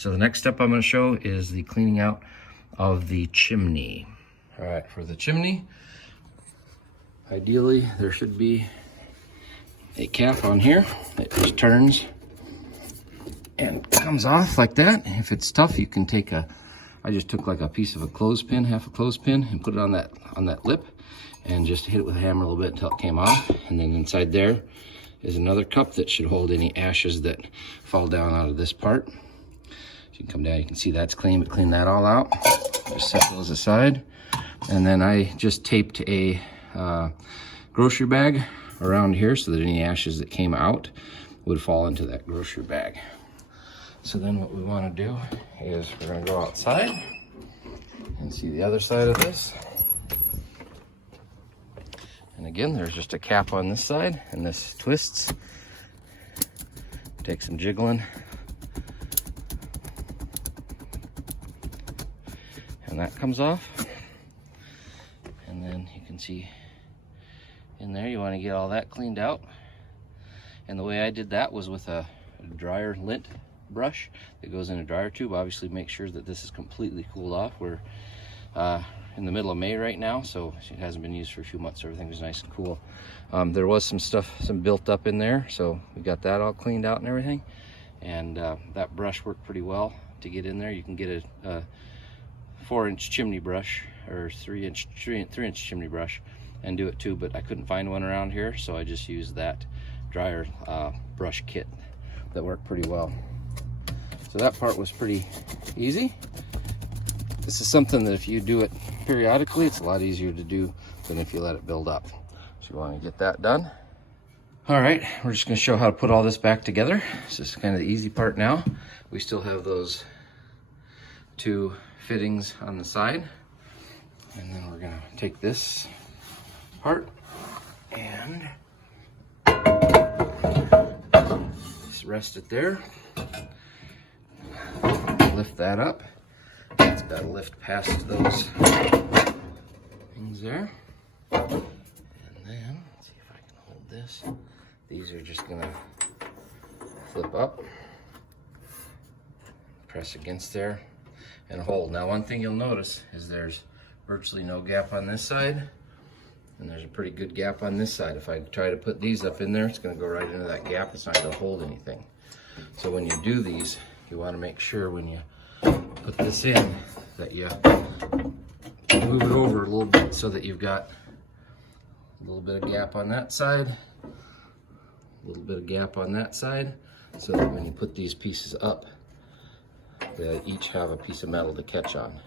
So the next step I'm going to show is the cleaning out of the chimney. All right, for the chimney, ideally there should be a cap on here that just turns and comes off like that. If it's tough, you can take I just took like a piece of a clothespin, half a clothespin, and put it on that lip and just hit it with a hammer a little bit until it came off. And then inside there is another cup that should hold any ashes that fall down out of this part. So you can come down, you can see that's clean, but clean that all out. Just set those aside. And then I just taped a grocery bag around here so that any ashes that came out would fall into that grocery bag. So then what we want to do is we're going to go outside and see the other side of this. And again, there's just a cap on this side, and this twists. Take some jiggling. And that comes off. And then you can see in there, you want to get all that cleaned out. And the way I did that was with a dryer lint brush that goes in a dryer tube. Obviously make sure that this is completely cooled off. We're in the middle of May right now, so it hasn't been used for a few months, so everything is nice and cool. There was some built up in there, so we got that all cleaned out and everything. And that brush worked pretty well to get in there. You can get a 4-inch chimney brush or 3-inch chimney brush and do it too, but I couldn't find one around here, so I just used that dryer brush kit that worked pretty well. So that part was pretty easy. This is something that if you do it periodically, it's a lot easier to do than if you let it build up. So you want to get that done. All right, we're just going to show how to put all this back together. This is kind of the easy part now. We still have those 2 fittings on the side. And then we're going to take this part and just rest it there. Lift that up. It's got to lift past those things there. And then, let's see if I can hold this. These are just going to flip up, press against there, and hold. Now, one thing you'll notice is there's virtually no gap on this side, and there's a pretty good gap on this side. If I try to put these up in there, it's going to go right into that gap. It's not going to hold anything. So when you do these, you want to make sure when you put this in that you move it over a little bit so that you've got a little bit of gap on that side, a little bit of gap on that side, so that when you put these pieces up, they each have a piece of metal to catch on.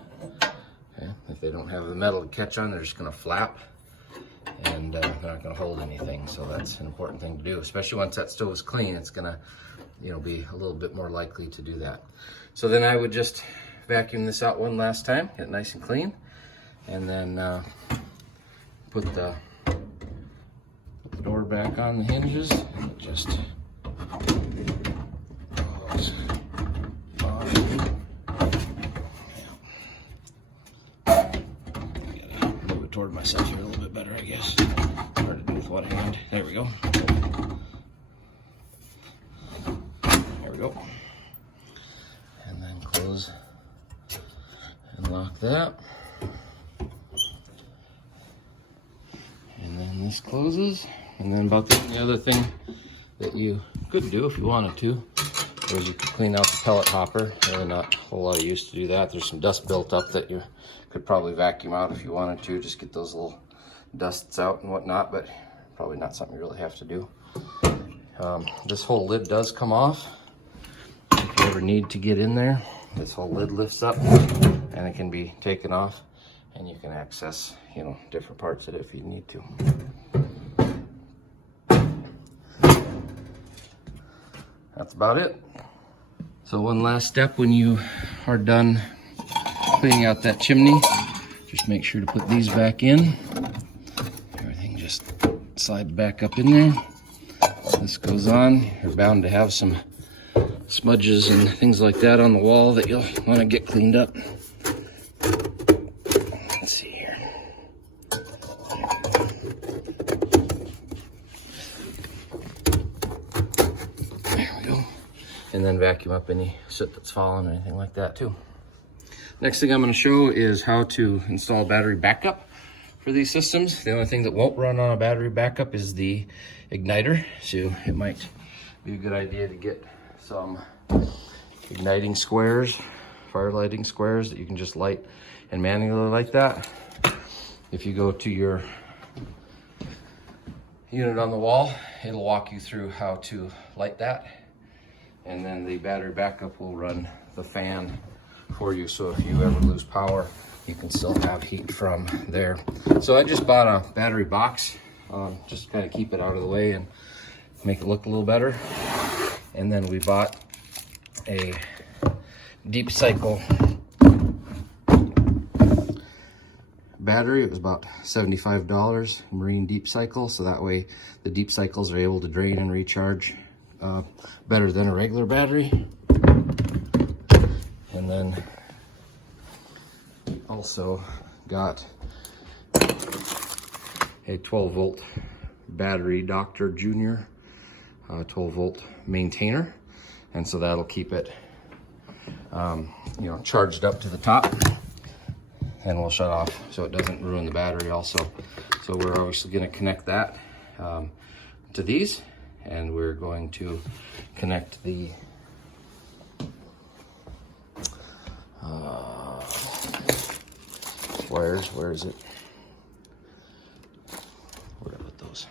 Okay? If they don't have the metal to catch on, they're just going to flap, and they're not going to hold anything. So that's an important thing to do, especially once that stove is clean. It's going to be a little bit more likely to do that. So then I would just vacuum this out one last time, get it nice and clean, and then put the door back on the hinges, and it just goes on. Yeah. Gotta move it toward myself here a little bit better, I guess. Hard to do with one hand. There we go. There we go. And then close and lock that. And then this closes. And then about the only other thing that you could do if you wanted to is you could clean out the pellet hopper. Really not a whole lot of use to do that. There's some dust built up that you could probably vacuum out if you wanted to. Just get those little dusts out and whatnot, but probably not something you really have to do. This whole lid does come off. If you ever need to get in there, this whole lid lifts up and it can be taken off, and you can access, different parts of it if you need to. That's about it. So one last step when you are done cleaning out that chimney, just make sure to put these back in. Everything just slides back up in there. This goes on. You're bound to have some smudges and things like that on the wall that you'll want to get cleaned up. Let's see here. There we go. And then vacuum up any soot that's fallen or anything like that too. Next thing I'm going to show is how to install battery backup for these systems. The only thing that won't run on a battery backup is the igniter, so it might be a good idea to get some igniting squares, fire lighting squares that you can just light and manually light that. If you go to your unit on the wall, it'll walk you through how to light that, and then the battery backup will run the fan for you, so if you ever lose power, you can still have heat from there. So I just bought a battery box, just kind of keep it out of the way and make it look a little better. And then we bought a deep cycle battery. It was about $75, marine deep cycle, so that way the deep cycles are able to drain and recharge better than a regular battery. And then also got a 12-volt battery Dr. Junior 12-volt maintainer, and so that'll keep it charged up to the top, and we'll shut off so it doesn't ruin the battery also. So we're obviously going to connect that to these, and we're going to connect the wires. Where is it? Where did I put those?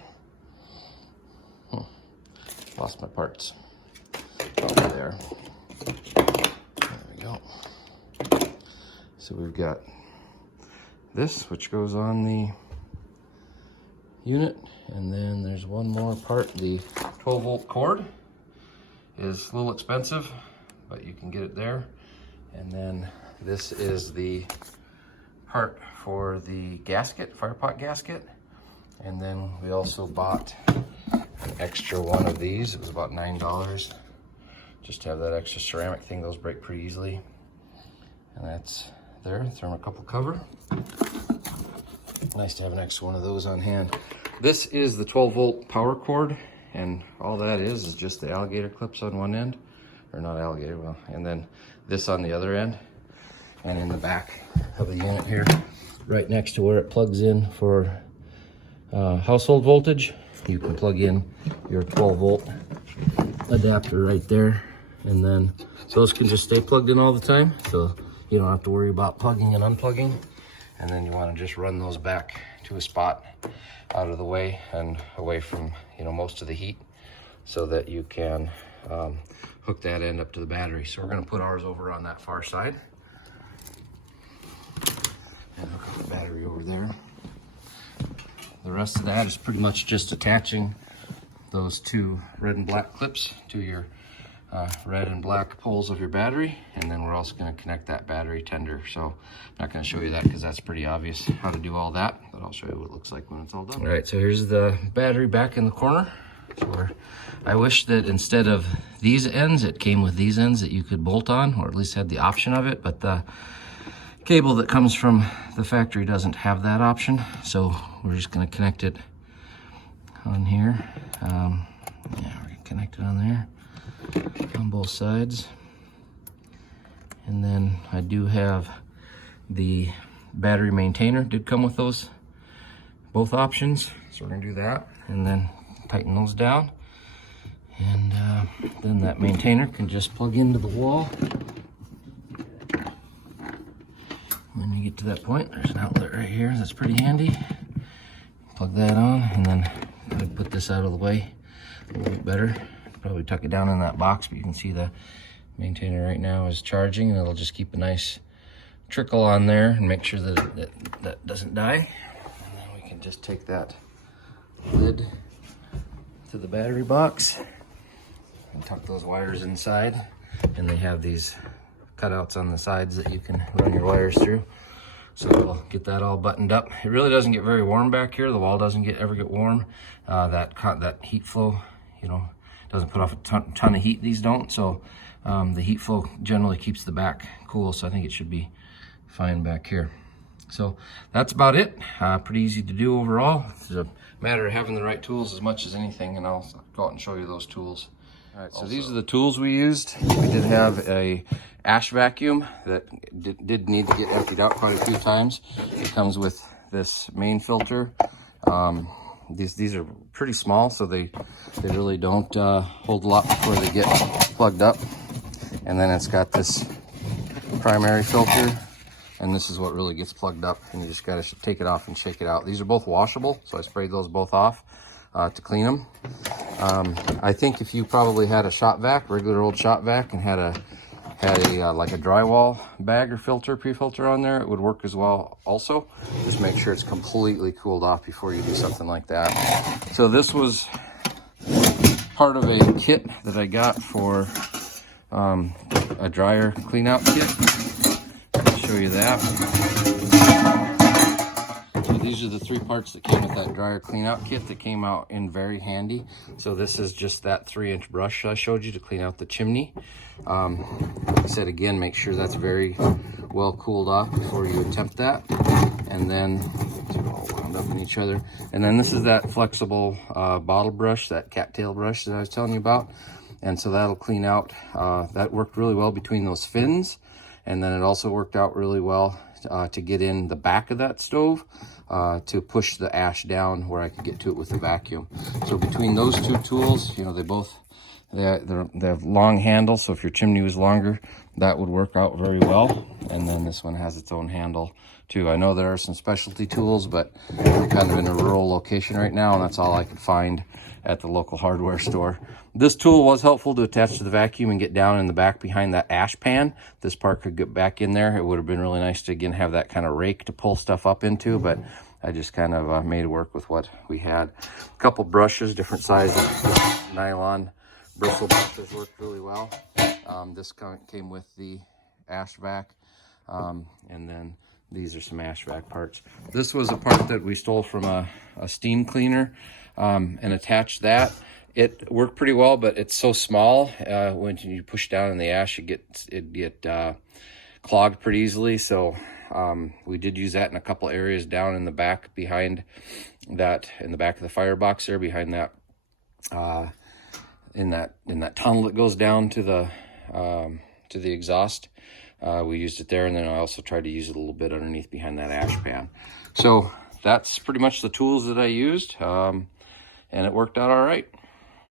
Lost my parts. Over there. There we go. So we've got this, which goes on the unit, and then there's one more part. The 12-volt cord is a little expensive, but you can get it there. And then this is the part for the gasket, fire pot gasket. And then we also bought an extra one of these. It was about $9 just to have that extra ceramic thing. Those break pretty easily. And that's there, thermocouple cover. Nice to have an extra one of those on hand. This is the 12-volt power cord, and all that is just the alligator clips on one end, or not alligator, well, and then this on the other end. And in the back of the unit here, right next to where it plugs in for household voltage, you can plug in your 12-volt adapter right there, and then those can just stay plugged in all the time, so you don't have to worry about plugging and unplugging. And then you want to just run those back to a spot out of the way and away from most of the heat, so that you can hook that end up to the battery. So we're going to put ours over on that far side and hook up the battery over there. The rest of that is pretty much just attaching those two red and black clips to your red and black poles of your battery, and then we're also going to connect that battery tender. So I'm not going to show you that because that's pretty obvious how to do all that, but I'll show you what it looks like when it's all done. All right, so here's the battery back in the corner. So I wish that instead of these ends, it came with these ends that you could bolt on, or at least had the option of it, but the cable that comes from the factory doesn't have that option, so we're just going to connect it on here. Yeah, we're going to connect it on there on both sides. And then I do have the battery maintainer, did come with those both options, so we're going to do that and then tighten those down, and then that maintainer can just plug into the wall. When you get to that point, there's an outlet right here that's pretty handy. Plug that on, and then I put this out of the way a little bit better. Probably tuck it down in that box, but you can see the maintainer right now is charging, and it'll just keep a nice trickle on there and make sure that that doesn't die. And then we can just take that lid to the battery box and tuck those wires inside, and they have these cutouts on the sides that you can run your wires through. So we'll get that all buttoned up. It really doesn't get very warm back here. The wall doesn't ever get warm. That heat flow, doesn't put off a ton of heat. These don't. So the heat flow generally keeps the back cool. So I think it should be fine back here. So that's about it. Pretty easy to do overall. It's a matter of having the right tools as much as anything, and I'll go out and show you those tools All right, so these are the tools we used. We did have a ash vacuum that did need to get emptied out quite a few times. It comes with this main filter. These are pretty small, so they really don't hold a lot before they get plugged up. And then it's got this primary filter, and this is what really gets plugged up, and you just got to take it off and shake it out. These are both washable, so I sprayed those both off to clean them. I think if you probably had a shop vac, regular old shop vac, and had a like a drywall bag or filter, pre-filter on there, it would work as well also. Just make sure it's completely cooled off before you do something like that. So this was part of a kit that I got for a dryer clean out kit. I'll show you that. So these are the 3 parts that came with that dryer clean out kit that came out in very handy. So this is just that 3-inch brush I showed you to clean out the chimney. Like I said, again, make sure that's very well cooled off before you attempt that. And then they're all wound up in each other. And then this is that flexible bottle brush, that cattail brush that I was telling you about. And so that'll clean out. That worked really well between those fins. And then it also worked out really well to get in the back of that stove to push the ash down where I could get to it with the vacuum. So between those 2 tools, you know, they have long handles, so if your chimney was longer, that would work out very well. And then this one has its own handle too. I know there are some specialty tools, but we're kind of in a rural location right now, and that's all I could find at the local hardware store. This tool was helpful to attach to the vacuum and get down in the back behind that ash pan. This part could get back in there. It would have been really nice to, again, have that kind of rake to pull stuff up into, but I just kind of made it work with what we had. A couple brushes, different sizes, nylon bristle brushes worked really well. This came with the ash vac, and then these are some ash vac parts. This was a part that we stole from a steam cleaner and attached that. It worked pretty well, but it's so small. When you push down in the ash, it get clogged pretty easily. So we did use that in a couple areas down in the back behind that, in the back of the firebox there, behind that, in that tunnel that goes down to the exhaust. We used it there, and then I also tried to use it a little bit underneath behind that ash pan. So that's pretty much the tools that I used, and it worked out all right.